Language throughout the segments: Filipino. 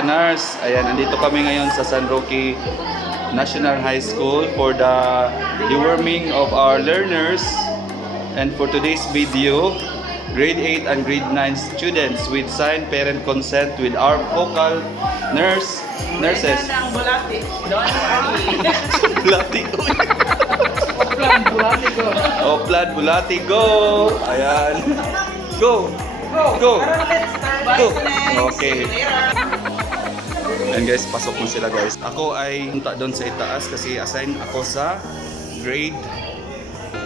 ka-nurse. Ayan, nandito kami ngayon sa San Roque National High School for the deworming of our learners. And for today's video, grade 8 and grade 9 students with signed parent consent with our vocal nurses. Bulati. Bulati. Oplan Bulati, go! Ayan. Go! Go! Go! Okay. And guys, pasok mo sila guys. Ako ay punta doon sa itaas kasi assign ako sa grade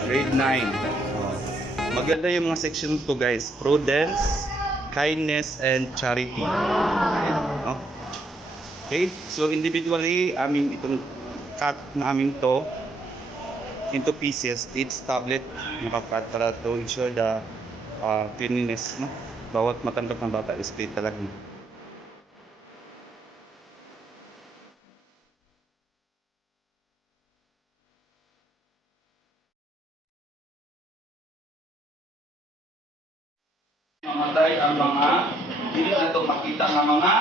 9. Maganda yung mga section ko guys. Prudence, kindness, and charity. Ayan. Oh. Okay, so individually, itong cut namin to into pieces. Each tablet nakakat para to ensure the cleanliness, no? Bawat matanggap ng bata is clean talaga. Mamatay ang mga hindi na ito makita ng mga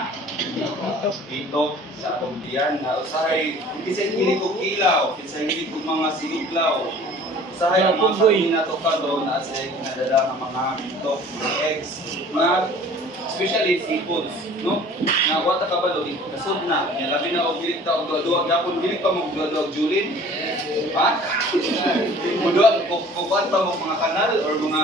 itok sa atong tiyan na usahay kisay hindi ko kilaw, kisay hindi ko mga siniklaw. Usahay ang mga sabi na ito ka doon na sa nadala ng mga itok, mga eggs, mga especially seafoods, no? Na wata ka ba doon, kasod na, labi na o gilit ka o duwa-duwa, gapon gilit pa mo duwa-duwa julin. Ha? Muduan, kukuan pa mo mga kanal or mga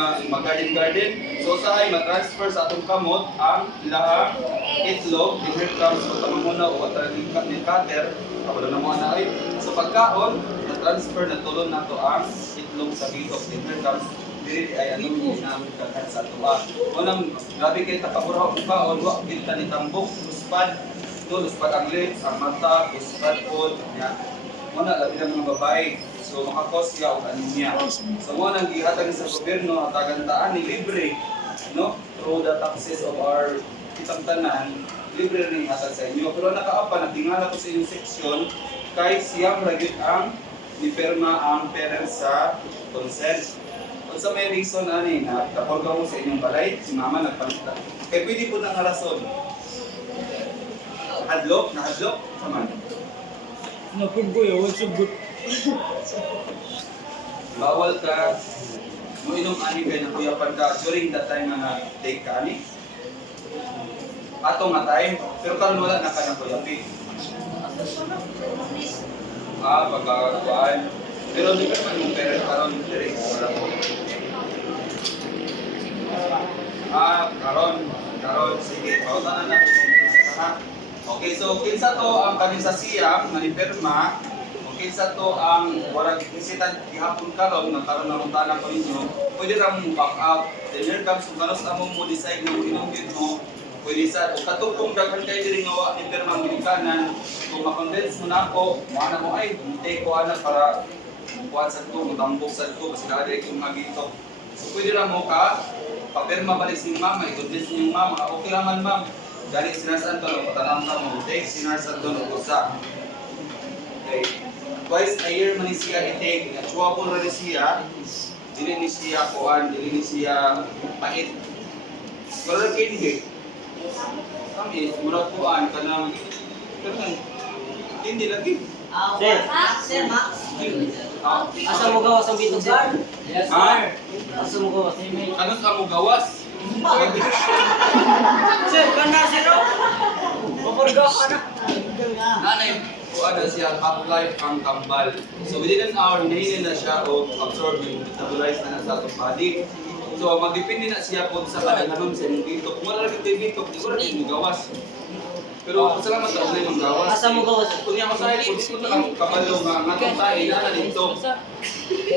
garden. So usahay ma-transfer sa atong kamot ang lahang itlog, different comes o tamamuna o water ni cutter, kapag na mo na ay. So pagkaon, na-transfer na tulon na to ang itlog sa bitok, different comes dili ay anong namin kakat sa tuwa. Unang grabe kay takaburaw ko kaon, wa kita ni tambok, uspad, uspad ang lips, ang mata, uspad pod, ya. Muna labi ng mga babae. So makakos siya og anemia. So mo nang gihatag sa gobyerno hatagan-taan ni libre, no? Through the taxes of our kitang tanan, libre rin hatag sa inyo. Pero nakaapa natingala ko sa inyong section kay siyang ragyod ang niperma ang parents sa consent. Kung sa may reason ani na tapos mo sa inyong balay, si mama nagpangita. Kaya pwede po nang rason. Hadlok, saman. Napugboy, what's so good? Bawal ka mo inom ani kay nakuyapan ka during that time na take ka ani. Ato nga time, pero karon wala na ka nakuyapi. Pagkakuan. Pero di ka man yung parent karon direct wala ko. Karon sige, pautan na ko sa. Okay, so kinsa to ang kanin sa siyam nga ni perma. Kinsa to ang warag isitan gihapon karon nga karon na utana ko ninyo. Pwede ra mo back up. Then here comes kung kanos amo mo decide nga inom mo. Pwede sa o katupong daghan kay diri nga wa ni perma gilikanan. Kung ma-condense mo na ako, mo mo ay take ko ana para kuan sa to, tambok sa to kasi dali kung magito. So pwede ra mo ka papirma balik si mama, i-convince niyo mama, okay ra man ma'am. Dali sinasan to, patanang ta mo, take sinasan to no usa. Okay. Twice a year man siya i-take, actuable ra siya. Dili ni siya kuan, dili ni siya pait. Pero kindi. Kami murag kuan kanang hindi lagi. Sir, Max. Asa mo gawas ang bitog, sir? Yes, sir. Asa mo gawas? Ano sa mo gawas? Sir, kanda sir. Papurga ka na. Nanay, kuan na siya apply ang kambal. So within an hour, nahin na siya o absorb yung metabolize na sa atong body. So magdepende na siya po sa kanang sa inyong bitok. Kung wala rin kayo bitok, di ko rin mo gawas. Pero salamat sa ulay ng gawas. Asa mo gawas? Kung niya masaya, kung dito na ang kabalo nga atong tayo, na dito.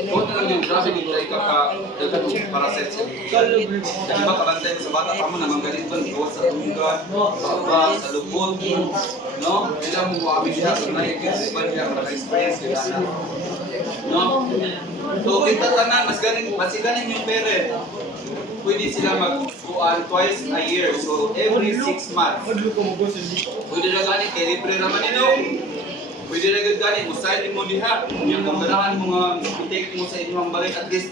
Huwag na lang din, grabe dito ay kaka-dagan para set sa dito. Di ba kabantay sa bata pa mo naman ganito, gawas sa tunggan, baba, sa lubot, no? Kailan mo kami siya, kung naikit sa iba niya, naka-experience nila na. No? So, kita tanan, mas ganin yung parent. Pwede sila mag-kuan twice a year. So, every 6 months. Pwede na ganit, kay libre naman ino. Pwede na ganit, musayin mo diha. Yung ganahan mo nga, i-take mo sa inyong balik. At least,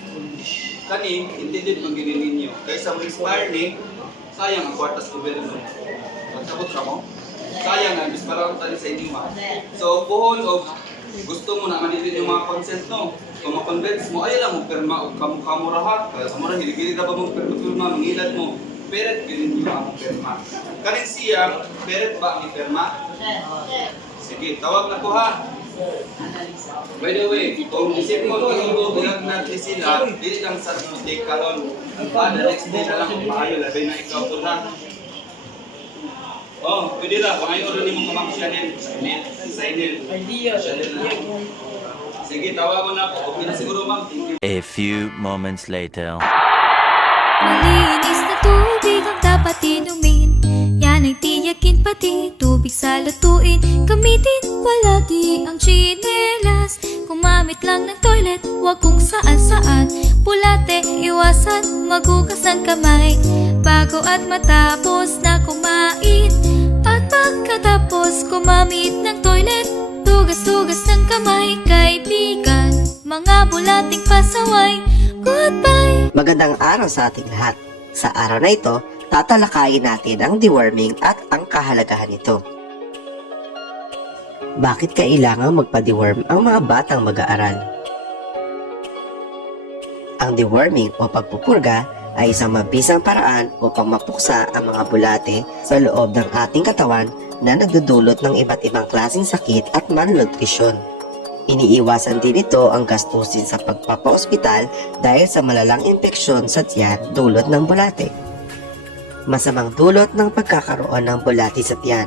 kani, intended mag ginin ninyo. Kaysa mo expire ni, sayang ang kwartas gobyerno. Magsabot ka mo? Sayang na, bis para tali sa inyo ha. So, buhon o gusto mo na manipid yung mga consent no. Kung ma-convince mo, ay lang mo perma o kamura ha. Kamura, hiligili na ba mo perma, mangilad mo. Peret, bilin nyo ang perma. Kanin siyang, peret ba ang perma? Sige, tawag na ko ha. By the way, kung isip mo kahibo, bilang natin sila, dili lang sa mutik karon. The next day na lang kung maayo, labay na ikaw po na. Oh, pwede lang. Kung ayaw rin mo kamang Chanel. Chanel. Chanel na. Sige, tawagan na ako. Okay na siguro, ma'am. Thank you. A few moments later. Malinis na tubig ang dapat inumin. Yan ay tiyakin pati tubig sa lutuin. Gamitin palagi ang tsinelas. Kumamit lang ng toilet, wag kung saan-saan. Bulate, iwasan, maghugas ng kamay bago at matapos na kumain. At pagkatapos kumamit ng toilet, tugas-tugas ng kamay, kaibigan. Mga bulating pasaway, goodbye. Magandang araw sa ating lahat. Sa araw na ito, tatalakayin natin ang deworming at ang kahalagahan nito. Bakit kailangang magpa-deworm ang mga batang mag-aaral? Ang deworming o pagpupurga ay isang mabisang paraan upang mapuksa ang mga bulate sa loob ng ating katawan na nagdudulot ng iba't ibang klaseng sakit at malnutrisyon. Iniiwasan din ito ang gastusin sa pagpapa-ospital dahil sa malalang impeksyon sa tiyan dulot ng bulate. Masamang dulot ng pagkakaroon ng bulate sa tiyan.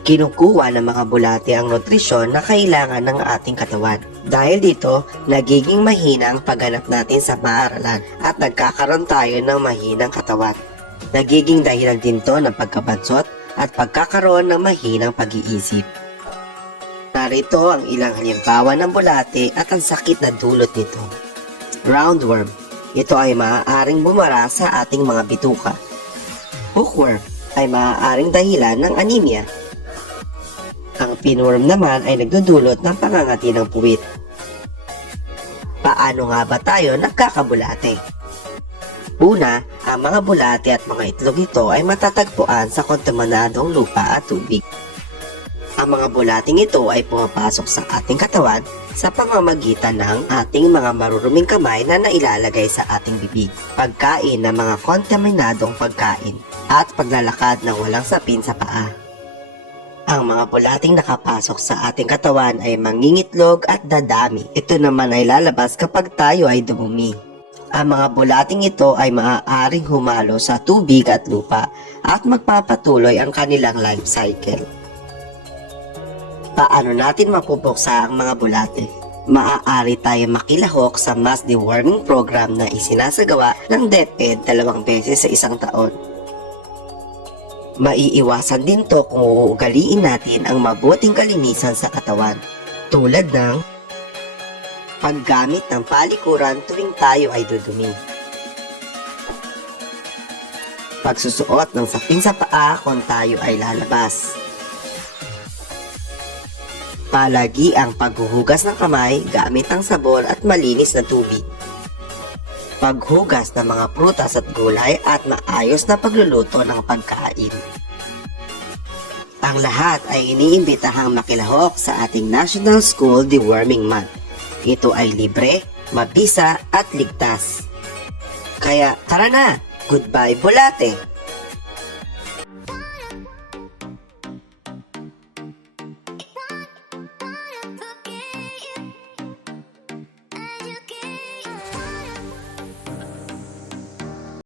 Kinukuha ng mga bulate ang nutrisyon na kailangan ng ating katawan. Dahil dito, nagiging mahina ang pagganap natin sa paaralan at nagkakaroon tayo ng mahinang katawan. Nagiging dahilan din to ng pagkabansot at pagkakaroon ng mahinang pag-iisip. Narito ang ilang halimbawa ng bulate at ang sakit na dulot nito. Roundworm. Ito ay maaaring bumara sa ating mga bituka. Hookworm ay maaaring dahilan ng anemia. Ang pinworm naman ay nagdudulot ng pangangati ng puwit. Paano nga ba tayo nagkakabulate? Una, ang mga bulate at mga itlog ito ay matatagpuan sa kontaminadong lupa at tubig. Ang mga bulating ito ay pumapasok sa ating katawan sa pamamagitan ng ating mga maruruming kamay na nailalagay sa ating bibig, pagkain ng mga kontaminadong pagkain, at paglalakad ng walang sapin sa paa. Ang mga bulating nakapasok sa ating katawan ay mangingitlog at dadami. Ito naman ay lalabas kapag tayo ay dumumi. Ang mga bulating ito ay maaaring humalo sa tubig at lupa at magpapatuloy ang kanilang life cycle. Paano natin mapupuksa ang mga bulate? Maaari tayo makilahok sa mass deworming program na isinasagawa ng DepEd 2 beses sa isang taon. Maiiwasan din to kung uugaliin natin ang mabuting kalinisan sa katawan, tulad ng paggamit ng palikuran tuwing tayo ay dudumi, pagsusuot ng sapin sa paa kung tayo ay lalabas, palagi ang paghuhugas ng kamay gamit ang sabon at malinis na tubig, paghugas ng mga prutas at gulay at maayos na pagluluto ng pagkain. Ang lahat ay iniimbitahang makilahok sa ating National School Deworming Month. Ito ay libre, mabisa at ligtas. Kaya tara na! Goodbye bulate!